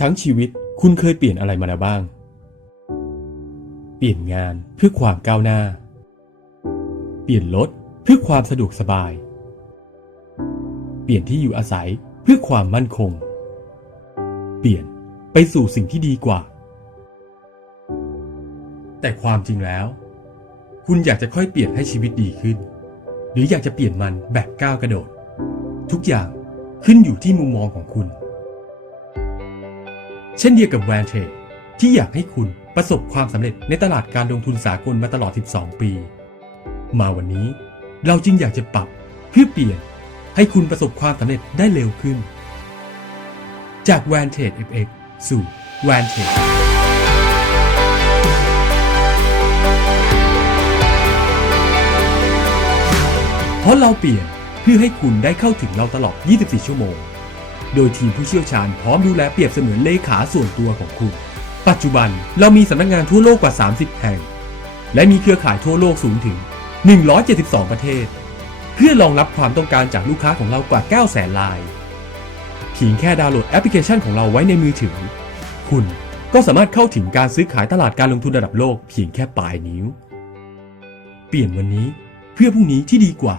ทั้งชีวิตคุณเคยเปลี่ยนอะไรมาแล้วบ้าง เปลี่ยนงานเพื่อความก้าวหน้า เปลี่ยนรถเพื่อความสะดวกสบาย เปลี่ยนที่อยู่อาศัยเพื่อความมั่นคง เปลี่ยนไปสู่สิ่งที่ดีกว่า แต่ความจริงแล้ว คุณอยากจะค่อยเปลี่ยนให้ชีวิตดีขึ้น หรืออยากจะเปลี่ยนมันแบบก้าวกระโดด ทุกอย่างขึ้นอยู่ที่มุมมองของคุณ เช่นเดียวกับแวนเทรดที่อยากให้คุณประสบความสำเร็จในตลาดการลงทุนสากลมาตลอด 12 ปี มาวันนี้เราจึงอยากจะปรับเพื่อเปลี่ยนให้คุณประสบความสำเร็จได้เร็วขึ้น จาก v a n t a g e FX สู่ v a n t a g e เพราะเราเปลี่ยนเพื่อให้คุณได้เข้าถึงเราตลอด 24 ชั่วโมง โดยทีมผู้เชี่ยวชาญพร้อมดูแลเปรียบเสมือนเลขาส่วนตัวของคุณ ปัจจุบันเรามีสำนักงานทั่วโลกกว่า 30 แห่ง และมีเครือข่ายทั่วโลกสูงถึง 172 ประเทศ เพื่อรองรับความต้องการจากลูกค้าของเรากว่า 9 0 0 0 0 0ลายเพียงแค่ดาวน์โหลดแอปพลิเคชันของเราไว้ในมือถือ คุณก็สามารถเข้าถึงการซื้อขายตลาดการลงทุนระดับโลกเพียงแค่ปลายนิ้ว เปลี่ยนวันนี้เพื่อพรุ่งนี้ที่ดีกว่า